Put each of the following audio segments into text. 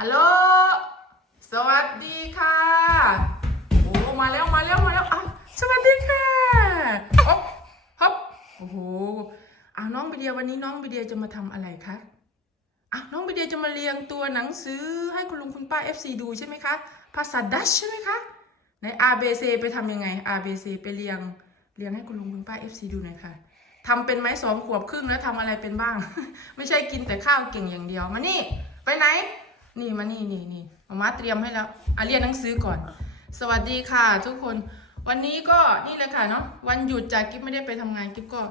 ฮัลโหล สวัสดีค่ะ โอ้มาแล้วมาแล้วมาแล้วอ้าวสวัสดีค่ะอ๊อบฮอบโอ้โหอ้าวน้องบิเดียวันนี้น้องบิเดียจะมาทำอะไรคะอ้าวน้องบิเดียจะมาเรียงตัวหนังสือให้คุณลุงคุณป้า FC ดูใช่ไหมคะ ภาษาดัชใช่ไหมคะ ใน RBC ไปทำยังไง RBC ไปเรียงเรียงให้คุณลุงคุณป้า FC ดูหน่อยค่ะทำเป็นไหมสองขวบครึ่งแล้วทำอะไรเป็นบ้าง ไม่ใช่กินแต่ข้าวเก่งอย่างเดียว มานี่ ไปไหน นี่มานี่นี่นี่มามาเตรียมให้แล้วอะเรียนหนังสือก่อน สวัสดีค่ะ ทุกคน วันนี้ก็นี่เลยค่ะเนาะวันหยุดจากกิ๊บไม่ได้ไปทำงานกิ๊บก็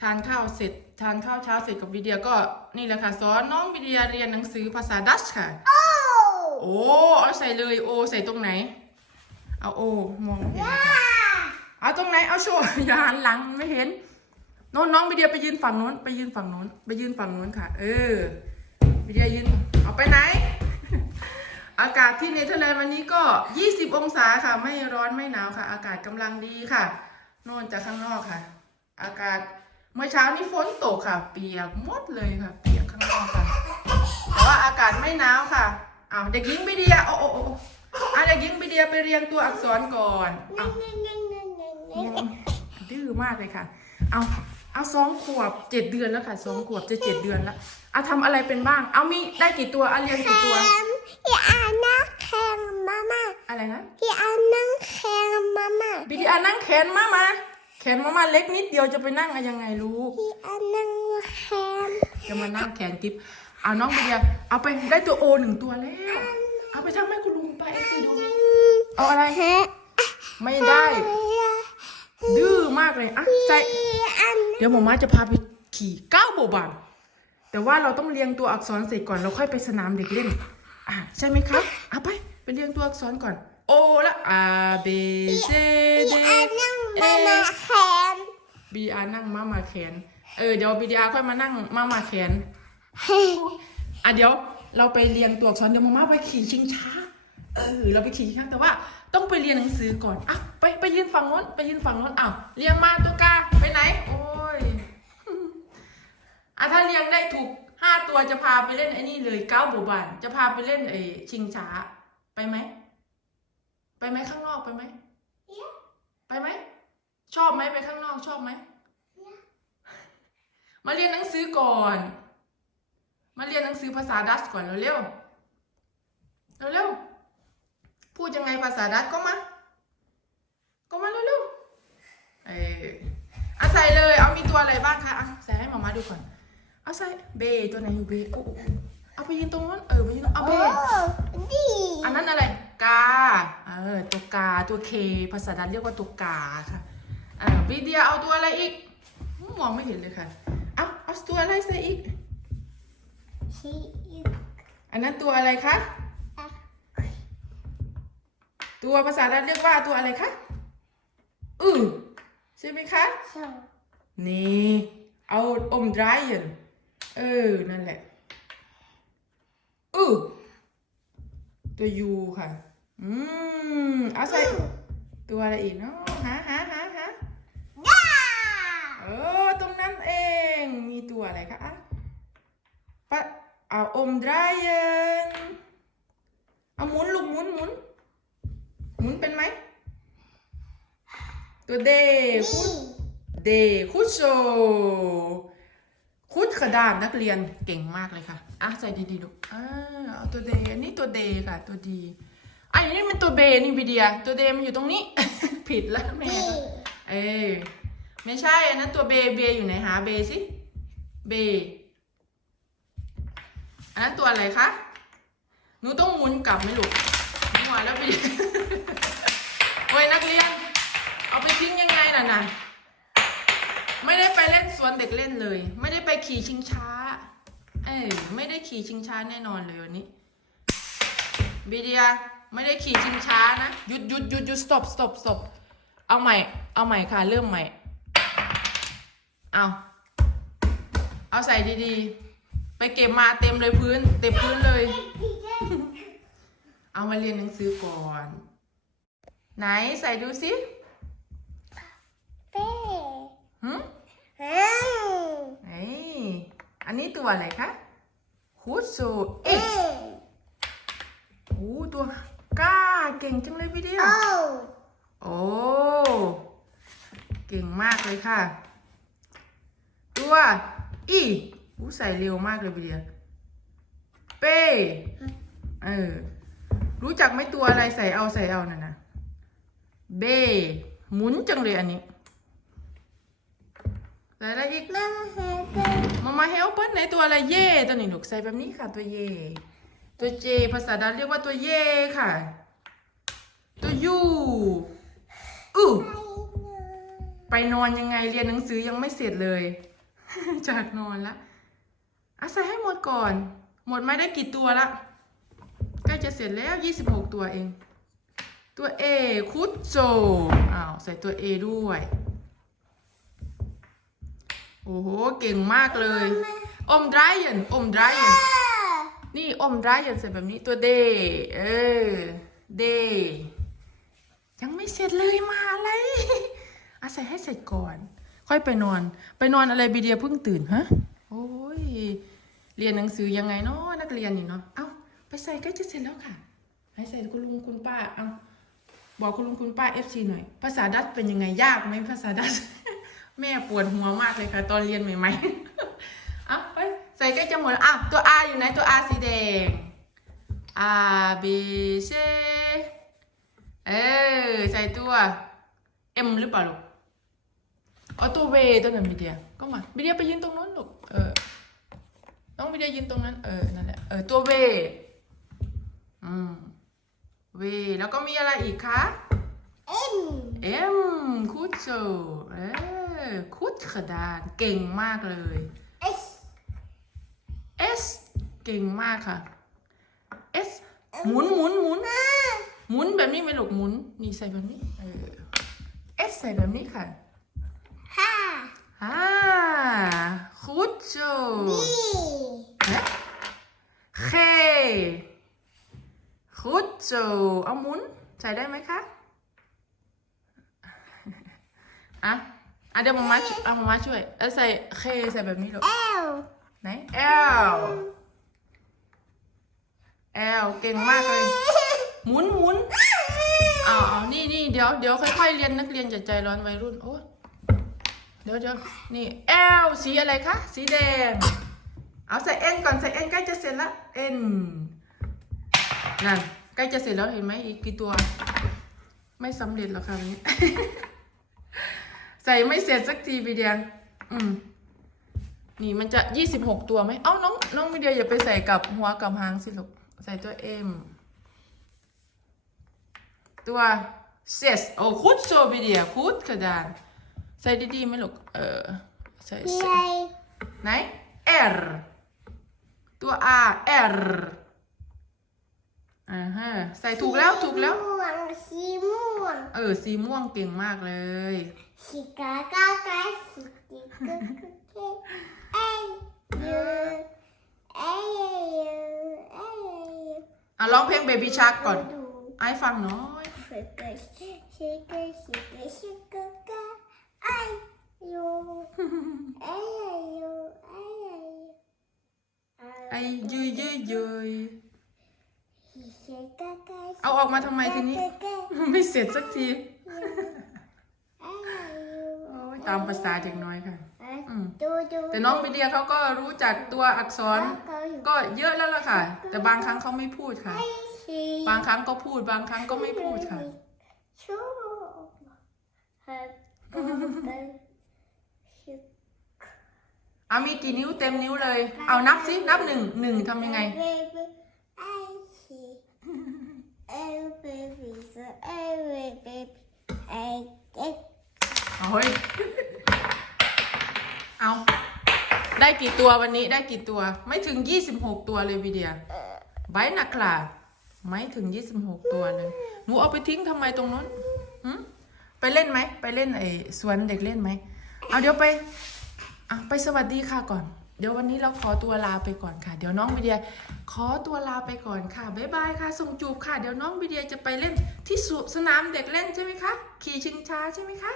ทานข้าวเสร็จ ทานข้าวเช้าเสร็จกับวิเดียก็นี่แหละค่ะสอนน้องวิเดียเรียนหนังสือภาษาดัชค่ะโอ้เอาใส่เลยโอใส่ตรงไหน เอาโอมองไม่เห็นค่ะเอาตรงไหนเอาโชว์อย่าหันหลังไม่เห็นโน้นน้องวิเดียไปยืนฝั่งโน้นไปยืนฝั่งโน้นไปยืนฝั่งโน้นค่ะ เออ วิเดียยืนเอาไปไหน อากาศที่เนเธอร์แลนด์วันนี้ก็ 20 องศาค่ะ ไม่ร้อนไม่หนาวค่ะ อากาศกำลังดีค่ะน่นจากข้างนอกค่ะ อากาศเมื่อเช้านี้ฝนตกค่ะ เปียกหมดเลยค่ะ เปียกข้างนอกค่ะแต่ว่าอากาศไม่หนาวค่ะอ้าวเด็กหญิงบิเดียโอ้โอ้โอ้อะเด็กหญิงบิเดียไปเรียงตัวอักษรก่อนเอาดื้อมากเลยค่ะ เอา เอาสองขวบเจ็ดเดือนแล้วค่ะสองขวบจะเจ็ดเดือนแล้วเอาทำอะไรเป็นบ้าง เอามีได้กี่ตัวเอาเรียงกี่ตัว พี่อานั่งแข่งมาม่าอะไรนะพี่อานั่งแข่งมาม่าบิเดียนั่งแขนมามาแขนมามาเล็กนิดเดียวจะไปนั่งอะยังไงรู้พี่อานั่งแข่งจะมานั่งแขนกิฟเอาน้องบิเดียเอาไปได้ตัวโอหนึ่งตัวแล้ว เอาไปทำให้คุณลุงไปเอฟซีดูเอาอะไรแฮะไม่ได้ ดื้อมากเลยอะใส่พี่อานั่งเดี๋ยวหมอม้าจะพาไปขี่ก้าวโบบานแต่ว่าเราต้องเรียงตัวอักษรเสร็จก่อนเราค่อยไปสนามเด็กเล่น อะใช่ไหมครับเอาไปไปเรียงตัวอักษรก่อน โอละ A B C D พี่อานั่งมาม่าแข่ง B R นั่งมามาแขน เออเดี๋ยว B D R ค่อยมานั่งมามาแขนอะเดี๋ยวเราไปเรียงตัวอักษรเดี๋ยวมาม่าไปขี่ชิงช้า เออเราไปขี่ชิงช้าแต่ว่าต้องไปเรียนหนังสือก่อนอะไปไปยืนฝั่งโน้นไปยืนฝั่งโน้นอ้าวเรียงมาตัวกาไปไหน โอ้ยอะถ้าเรียงได้ถูกห้าตัวจะพาไปเล่นไอ้นี่เลยเก้าบัวบานจะพาไปเล่นไอ้ชิงช้าไปไหมไปไหมข้างนอกไปไหมไปไหมชอบไหมไปข้างนอกชอบไหมมาเรียนหนังสือก่อน มาเรียนหนังสือภาษาดัชก่อนเร็วๆเร็ว พูดยังไงภาษาดัชก็มาก็มาเร็วๆเอออะใส่เลย เอามีตัวอะไรบ้างคะอะใส่ให้หมามาดูก่อน เอาใส่เบตัวไหนอยู่เบโอ้โอ้โอ้เอาไปยืนตรงนั้นเออไปยืนตรงเอาโอ้เบดีอันนั้นอะไรกาเออตัวกาตัวเค ภาษาดัตช์เรียกว่าตัวกาค่ะอ่าวิเดียเอาตัวอะไรอีกมองไม่เห็นเลยค่ะ เอาเอาตัวอะไรใส่อีกชีอันนั้นตัวอะไรคะ ตัวภาษาดัตช์เรียกว่าตัวอะไรคะอือใช่ไหมคะสองนี่ เอาอมดรายเยนเออ นั่นแหละอือตัวยูค่ะ อืมเอาใส่ตัวอะไรอีกเนาะหาหาหาหาย่าเออ ตรงนั้นเอง มีตัวอะไรคะอะปะเอาอมดรายเยนเอาหมุนลูกหมุนหมุน หมุนเป็นไหม ตัวเดคุดเดคุดโซคุดกระดานนักเรียนเก่งมากเลยค่ะ อะใส่ดีๆลูกอ่าเอาตัวเดอันนี้ตัวเดค่ะ ตัวดีอะอย่างนี้มันตัวเบนี่วิเดีย ตัวเดมันอยู่ตรงนี้ ผิดแล้วแม่เอ้ไม่ใช่อันนั้นตัวเบเบอยู่ไหนหาเบสิเบอันนั้นตัวอะไรคะหนูต้องหมุนกลับไหมลูก มัวแล้วไปโอ้ยนักเรียน เอาไปทิ้งยังไงน่ะนะไม่ได้ไปเล่นสวนเด็กเล่นเลย ไม่ได้ไปขี่ชิงช้า เอ้ยไม่ได้ขี่ชิงช้าแน่นอนเลยวันนี้บีเดียไม่ได้ขี่ชิงช้านะหยุดหยุดหยุดหยุด stop stop stop เอาใหม่ เอาใหม่ค่ะ เริ่มใหม่ เอาเอาใส่ดีๆ ไปเก็บมาเต็มเลยพื้น เต็มพื้นเลย เอามาเรียนหนังสือก่อน ไหนใส่ดูสิเป้หืมฮังไอ้อันนี้ตัวอะไรคะฮูซูเอเอ๊ชตัวกล้าเก่งจังเลยพี่เดียวโอ้โอ้เก่งมากเลยค่ะ ตัวอีอู้ใส่เร็วมากเลยพี่เดียวเป้เออ รู้จักไหมตัวอะไรใส่เอาใส่เอาน่ะนะเบหมุนจังเลยอันนี้ใส่อะไรอีกมามามามาเฮลเปิ้ลในตัวอะไรเย่ตัวนี้ลูกใส่แบบนี้ค่ะ ตัวเย่ตัวเจภาษาดัตช์เรียกว่าตัวเย่ค่ะ ตัวยูอู้ไปนอนยังไงเรียนหนังสือยังไม่เสร็จเลย จากนอนละอะใส่ให้หมดก่อน หมดไม่ได้กี่ตัวละ ล้จะเสร็จแล้วยี่สิบหกตัวเอง ตัว A คุดโจอ้าวใส่ตัว A ด้วย โอ้โห เก่งมากเลย อมดรายเยนอมดรายเยนนี่อมดรายเยนใส่แบบนี้ตัวเดเออเดยังไม่เสร็จเลยมาอะไรอาใส่ให้เสร็จก่อน ค่อยไปนอน ไปนอนอะไรบีเดียเพิ่งตื่นฮะ โอ้ย เรียนหนังสือยังไงเนาะนักเรียนนี่เนาะ เอ้า ไปใส่ใกล้จะเสร็จแล้วค่ะ ให้ใส่คุณลุงคุณป้าเอาบอกคุณลุงคุณป้าเอฟซีหน่อย ภาษาดัตเป็นยังไงยากไหมภาษาดัตแม่ปวดหัวมากเลยค่ะ ตอนเรียนใหม่ๆเอาไปใส่ใกล้จะหมดแล้วอะตัว R อยู่ไหนตัว R สีแดง R B C เออใส่ตัว M หรือเปล่าลูกเอาตัว V ตัวนั้นมีเดียก็มามีเดียไปยืนตรงนู้นลูกเออน้องมีเดียยืนตรงนั้นเออนั่นแหละเออตัว V อืม V แล้วก็มีอะไรอีกคะเอ็มเอ็มคุดโซเออคุดกระดานเก่งมากเลยเอส S เก่งมากค่ะ S หมุนหมุนหมุนหมุนแบบนี้ไหมลูกหมุน นี่ใส่แบบนี้เออ S ใส่แบบนี้ค่ะห้าอ่าคุดโซนี่เอ๊ะเคคุดโซเอาหมุนใส่ได้ไหมคะอะอะเดี๋ยวมามาช่วยเอามามาช่วยแล้วใส่เคใส่แบบนี้ลูกเอลไหน L L เก่งมากเลยหมุนหมุนเอาเอานี่นี่เดี๋ยวเดี๋ยวค่อยๆเรียนนักเรียนอย่าใจร้อนวัยรุ่นโอ้ยเดี๋ยวเดี๋ยวนี่ L สีอะไรคะ สีแดง เอาใส่ N ก่อนใส่ N ใกล้จะเสร็จละ N นั่ นใกล้จะเสร็จแล้วเห็นไหมอีกกี่ตัว ไม่สำเร็จหรอกค่ะวันนี้ ใส่ไม่เสร็จสักทีปีเดียงอืมนี่มันจะยี่สิบหกตัวไหมเอ้าน้องน้องวิเดียอย่าไปใส่กับหัวกับหางสิลูกใส่ตัวเอ็มตัวเซสโอ้คุดโซวิเดียคุดกระดาน ใส่ดีๆไหมลูกเออใส่มีใส่อะไรไหน R ตัว R R อ่าฮะใส่ถูกแล้วถูกแล้ว ม่วงสีม่วงเออ สีม่วงเก่งมากเลย สีกากากาสีกิกกกกเอ้ยยูเอ้ยยูเอ้ยยูอะร้องเพลง Baby Shark ก่อนดูไอ้ฟังหน้อย ฝึกกันชิกชิกชิกชิกกะไอ้ยูเอ้ยยูเอ้ยยู ไอ้ยุยยุยยุยชิกกะ เอาออกมาทำไมทีนี้ ไม่เสร็จสักทีเอ้ยยูโอ้ยตามภาษาเด็กน้อยค่ะอืมดูดูแต่น้องวิเดียเขาก็รู้จักตัวอักษร ก็เยอะแล้วล่ะค่ะ แต่บางครั้งเขาไม่พูดค่ะ บางครั้งก็พูด บางครั้งก็ไม่พูดค่ะชูฮับเอามีกี่นิ้วเต็มนิ้วเลย เอานับสิ นับหนึ่ง หนึ่งทำยังไง ไอชีเอลเบบี้เอลเบบี้ ไอเด็กเอาเฮ้ย เอา ได้กี่ตัววันนี้ได้กี่ตัว ไม่ถึง 26 ตัวเลยวิเดียไบนักคลาไม่ถึง 26 ตัวเลย หนูเอาไปทิ้งทำไมตรงนู้นหึไปเล่นไหม ไปเล่นไอ้สวนเด็กเล่นไหม เอาเดี๋ยวไปอะไปสวัสดีค่ะก่อน เดี๋ยววันนี้เราขอตัวลาไปก่อนค่ะ เดี๋ยวน้องวิเดียขอตัวลาไปก่อนค่ะบ๊ายบายค่ะส่งจูบค่ะ เดี๋ยวน้องวิเดียจะไปเล่นที่สุสนามเด็กเล่นใช่ไหมคะ ขี่ชิงช้าใช่ไหมคะ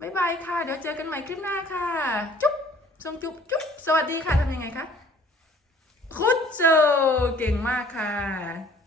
บ๊ายบายค่ะ เดี๋ยวเจอกันใหม่คลิปหน้าค่ะ จุ๊บส่งจุ๊บจุ๊บสวัสดีค่ะทำยังไงคะคุดโจเก่งมากค่ะ